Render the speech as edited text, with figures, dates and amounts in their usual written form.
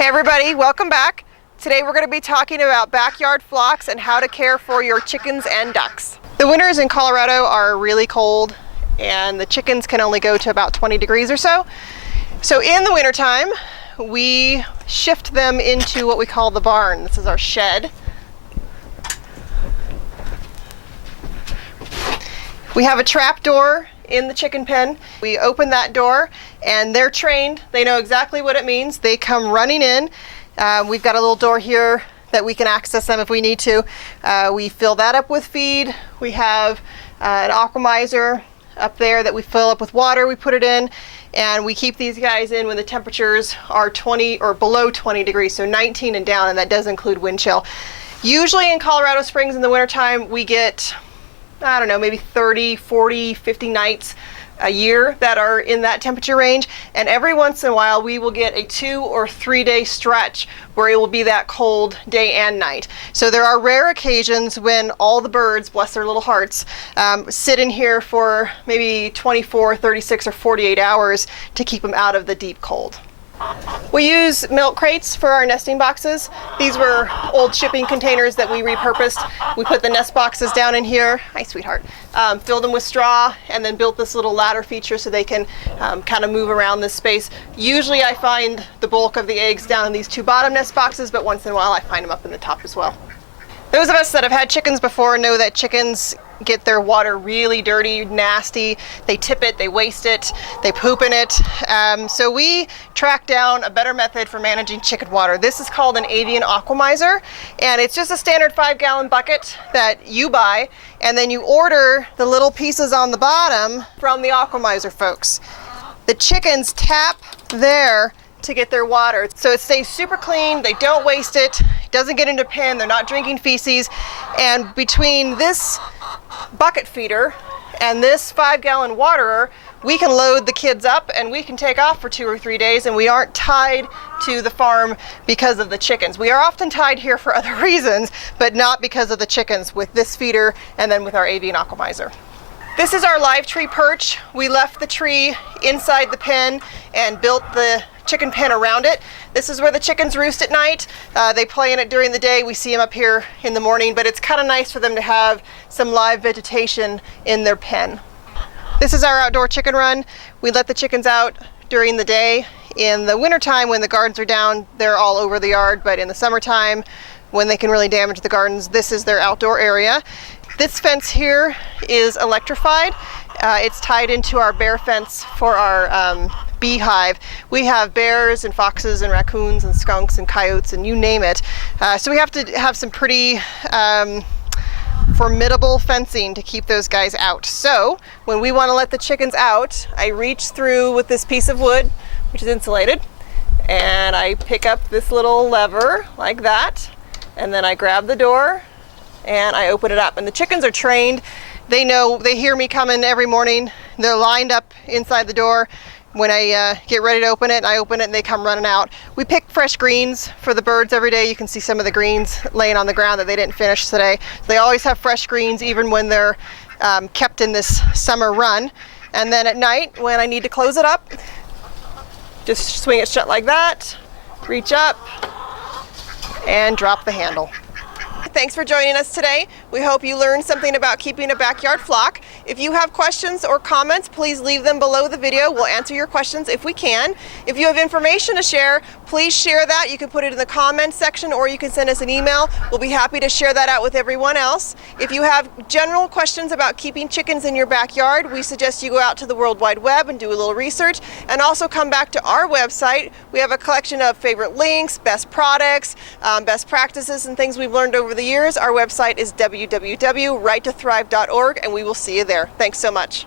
Hey everybody, welcome back. Today we're going to be talking about backyard flocks and how to care for your chickens and ducks. The winters in Colorado are really cold and the chickens can only go to about 20 degrees or so. So in the wintertime, we shift them into what we call the barn. This is our shed. We have a trap door in the chicken pen. We open that door and they're trained. They know exactly what it means. They come running in. We've got a little door here that we can access them if we need to. We fill that up with feed. We have an aquamizer up there that we fill up with water. We put it in and we keep these guys in when the temperatures are 20 or below 20 degrees, so 19 and down, and that does include wind chill. Usually in Colorado Springs in the wintertime, we get, I don't know, maybe 30, 40, 50 nights a year that are in that temperature range. And every once in a while, we will get a 2 or 3 day stretch where it will be that cold day and night. So there are rare occasions when all the birds, bless their little hearts, sit in here for maybe 24, 36, or 48 hours to keep them out of the deep cold. We use milk crates for our nesting boxes. These were old shipping containers that we repurposed. We put the nest boxes down in here. Hi, sweetheart. Filled them with straw and then built this little ladder feature so they can kind of move around this space. Usually I find the bulk of the eggs down in these two bottom nest boxes, but once in a while I find them up in the top as well. Those of us that have had chickens before know that chickens get their water really dirty, nasty. They tip it, they waste it, they poop in it. So we tracked down a better method for managing chicken water. This is called an avian aquamizer, and it's just a standard 5-gallon bucket that you buy, and then you order the little pieces on the bottom from the aquamizer folks. The chickens tap there to get their water. So it stays super clean, they don't waste it, doesn't get into pen, they're not drinking feces, and between this bucket feeder and this 5-gallon waterer, we can load the kids up and we can take off for 2 or 3 days, and we aren't tied to the farm because of the chickens. We are often tied here for other reasons, but not because of the chickens with this feeder and then with our avian aquamizer. This is our live tree perch. We left the tree inside the pen and built the chicken pen around it. This is where the chickens roost at night. They play in it during the day. We see them up here in the morning, but it's kind of nice for them to have some live vegetation in their pen. This is our outdoor chicken run. We let the chickens out during the day. In the wintertime, when the gardens are down, they're all over the yard, but in the summertime, when they can really damage the gardens, this is their outdoor area. This fence here is electrified. It's tied into our bear fence for our beehive. We have bears and foxes and raccoons and skunks and coyotes and you name it. So we have to have some pretty formidable fencing to keep those guys out. So when we want to let the chickens out, I reach through with this piece of wood, which is insulated, and I pick up this little lever like that, and then I grab the door and I open it up. And the chickens are trained. They know, they hear me coming every morning. They're lined up inside the door. When I get ready to open it, I open it and they come running out. We pick fresh greens for the birds every day. You can see some of the greens laying on the ground that they didn't finish today. So they always have fresh greens even when they're kept in this summer run. And then at night, when I need to close it up, just swing it shut like that, reach up, and drop the handle. Thanks for joining us today. We hope you learned something about keeping a backyard flock. If you have questions or comments, please leave them below the video. We'll answer your questions if we can. If you have information to share, please share that. You can put it in the comments section or you can send us an email. We'll be happy to share that out with everyone else. If you have general questions about keeping chickens in your backyard, we suggest you go out to the World Wide Web and do a little research, and also come back to our website. We have a collection of favorite links, best products, best practices, and things we've learned over the years. Our website is www.righttothrive.org, and we will see you there. Thanks so much.